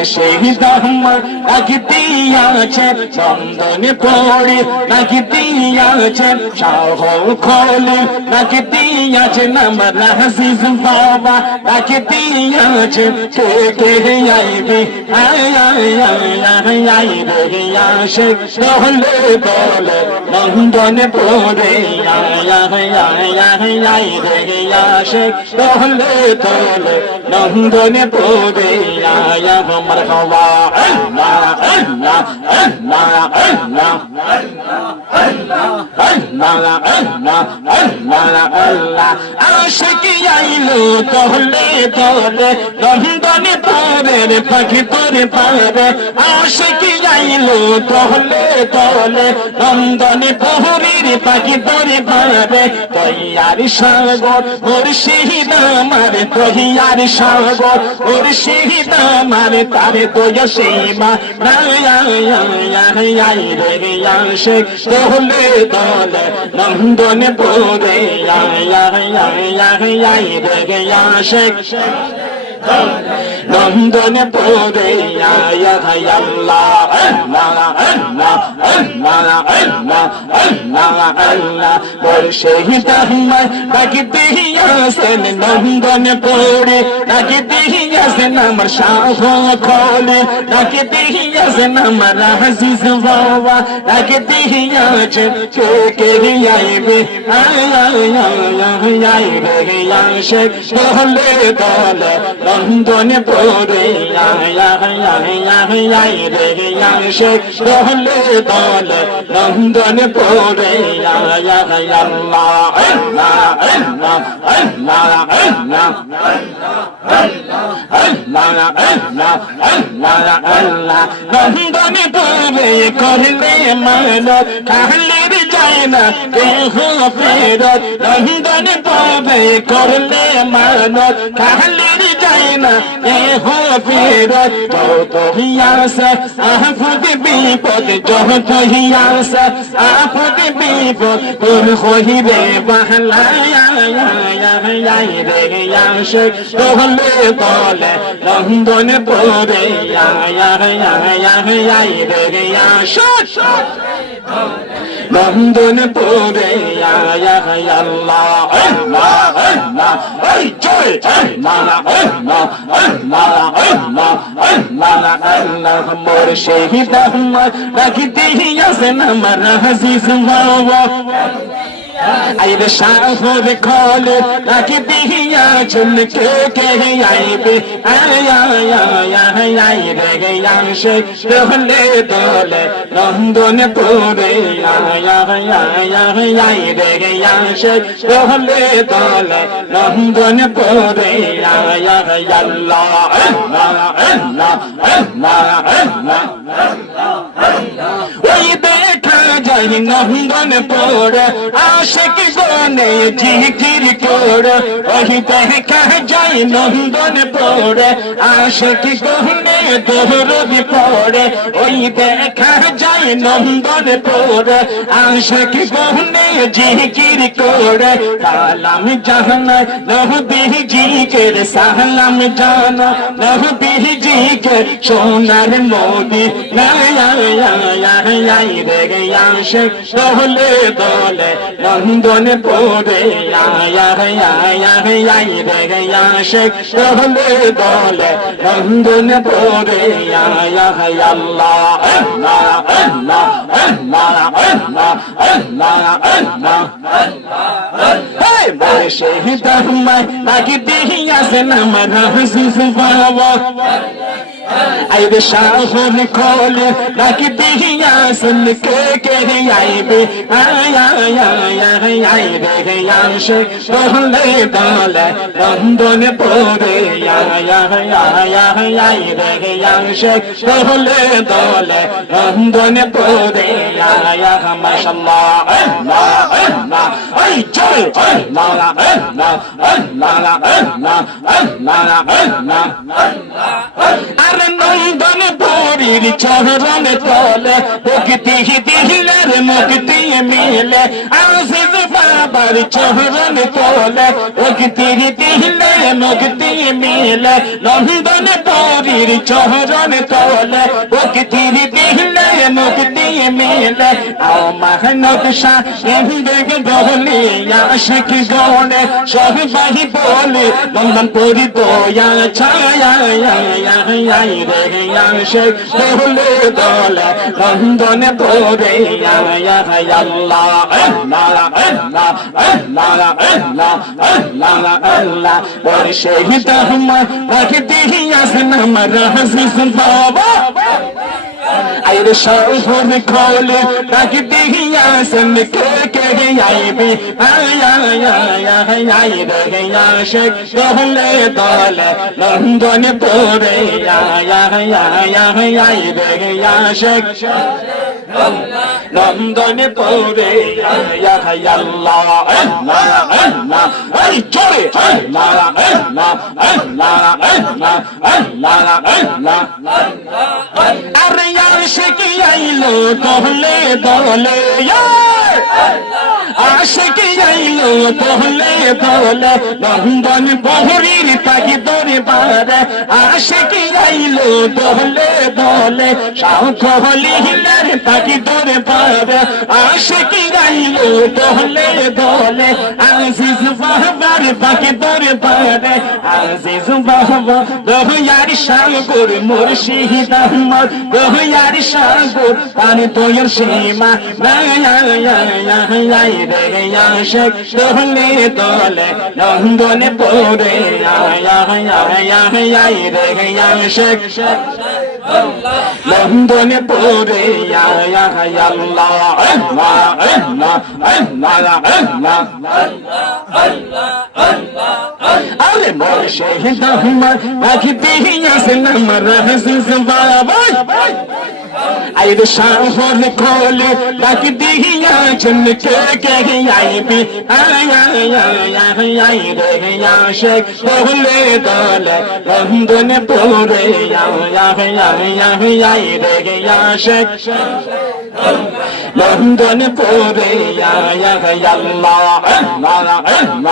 মুর্শিদ আমার ডাক দিয়াছে চন্দনে পড়ে ডাক দিয়াছে শাহ খলিল ডাক দিয়াছে আমার আজিজ বাবা ডাক দিয়াছে কে কে আইবি আইবে আসে দোলে দোলে নন্দনে পড়ে আইবে আসে দোলে দোলে নন্দনে পড়ে আয়া মারহাবা আল্লাহ আল্লাহ আল্লাহ আল্লাহ আল্লাহ আল্লাহ আল্লাহ আল্লাহ আশিকি আইলো দোলে দোলে নন্দনে পড়ে পাখি তোরে পারে আশিকি আইলো দোলে দোলে নন্দনে পড়ির পাখি তোরে পারে তৈয়ার সাগর মুর্শিদ আমার তৈয়ার সাগর মুর্শিদ আমার তারে তোয় সীমা রে আসে দোলে দোলে নন্দনে পড়ে রে আসে নন্দনে পড়ে আল্লাহ আল্লাহ আল্লাহ আল্লাহ আল্লাহ আল্লাহ আল্লাহ মুর্শিদ আমার ডাক দিয়াছেন নন্দনে পড়ে ডাক দিয়াছেন আমার শাহ খলিল ডাক দিয়াছেন আমার আজিজ বাবা ডাক দিয়াছেন কে কে আইবে আইবে আসে দোলে দোলে নন্দনে পড়ে রে আসে দোলে দোলে নন্দনে পড়ে আল্লাহ আল্লাহ আল্লাহ আল্লাহ আল্লাহ আল্লাহ আল্লাহ আল্লাহ আল্লাহ নন্দনে পড়ে করলে মানো কাহলির যায় না দেহ ফেরত নন্দনে পড়ে করলে মানো কাহলির যায় না দেহ ফেরত যত হিয়াসা আফত বিপদ যত হিয়াসা আফত বিপদ তোর হইবে বাহলা রে আসে দোলে দোলে নন্দনে পড়ে রে আসে নন্দনে পড়ে আল্লাহ আল্লাহ আল্লাহ এই জয় আল্লাহ আল্লাহ আল্লাহ আল্লাহ আল্লাহ আল্লাহ মুর্শিদ আমার ডাক দিয়াছেন আমার আজিজ বাবা আইবে শাহ খলিল ডাক দিয়াছেন কে কে আইবে আইবে আসে দোলে দোলে নন্দনে পড়ে আইবে আসে দোলে দোলে নন্দনে পড়ে আল্লাহ আল্লাহ আল্লাহ আল্লাহ আল্লাহ ওই দেখা যায় নন্দনে পড়ে আশিক গনে জিকির করে ওই দেখা যায় নন্দনে পড়ে আশিক গনে দরুদ পড়ে ওই দেখা যায় নন্দনে পড়ে আশিক গনে জিকির করে সালাম জানা নবী জিকির সালাম জানা নবী জিকির সোনার নবী রে আসে দোলে দোলে নন্দনে পড়ে রে আসে দোলে দোলে নন্দনে পড়ে আল্লাহ আল্লাহ আল্লাহ আল্লাহ আল্লাহ আল্লাহ আল্লাহ হে মুর্শিদ আমার ডাক দিয়াছেন আমার আজিজ বাবা আইবে শাহ খলিল ডাক দিয়াছেন কে কে আইবে আইবে আসে দোলে দোলে নন্দনে পড়ে আইবে আসে দোলে দোলে নন্দনে পড়ে মাশাআল্লাহ আল্লাহ আল্লাহ এই জয় আল্লাহ আল্লাহ আল্লাহ আল্লাহ আল্লাহ আল্লাহ আরে নন্দন পুরীর চরণে তলে মুক্তি দিলের মুক্তি মিলে আজিজ বাবার বাবার চরণ তোলে মুক্তি দিলে মুক্তি মিলে লন্দন পরীর চরণ তোলে মুক্তি দিলে মুক্তি মিলে আমার নকশা দেখে বলি আশিক গনে সবাই বলে লন্দন পরি দয়া ছায়া রে আশিক বলে দলে লন্দন পরে আল্লাহ আল্লাহ আল্লাহ আল্লাহ আল্লাহ আল্লাহ আল্লাহ বলে শহীদ আহমদ রাখতে আসেন আমার হাসিস বাবা আইরে শহর খোলে তাকে দেখিয়া সন কে আইবি আইরে আশিক দলে দলে লন্দন পরে আইরে আশিক লন্দনে পরে আল্লাহ আল্লাহ আল্লাহ এই চলে আল্লাহ আল্লাহ আল্লাহ আল্লাহ আল্লাহ আল্লাহ আরে আশিক আইলো দলে দলে আশিক আইলো দলে দলে লন্দন বহরির তাকি দরবারে আশিক আইলো দলে দলে শাহ হলিলার তাকি দরবারে আশিক আইলো দলে দলে আজিজ বাবার তাকি দরবারে আজিজ বাবা দয়ার সাগর মুর্শিদ আহমদ দয়ার সাগর তার দয়ার সীমা রে আশিক দলে দলে লন্দনে পরে রে আশিক লন্দনে পরে আল্লাহ আল্লাহ আল্লাহ আল্লাহ আল্লাহ আরে মুর্শিদ আহমদ রাখতে আসেন আমার হাসিস বাবা আইরে শহর খোলে তাকে দেখিয়া কে আইবি আইরে আশিক দলে দলে লন্দনে পরে আইরে আশিক লন্দনে পরে আল্লাহ আল্লাহ আল্লাহ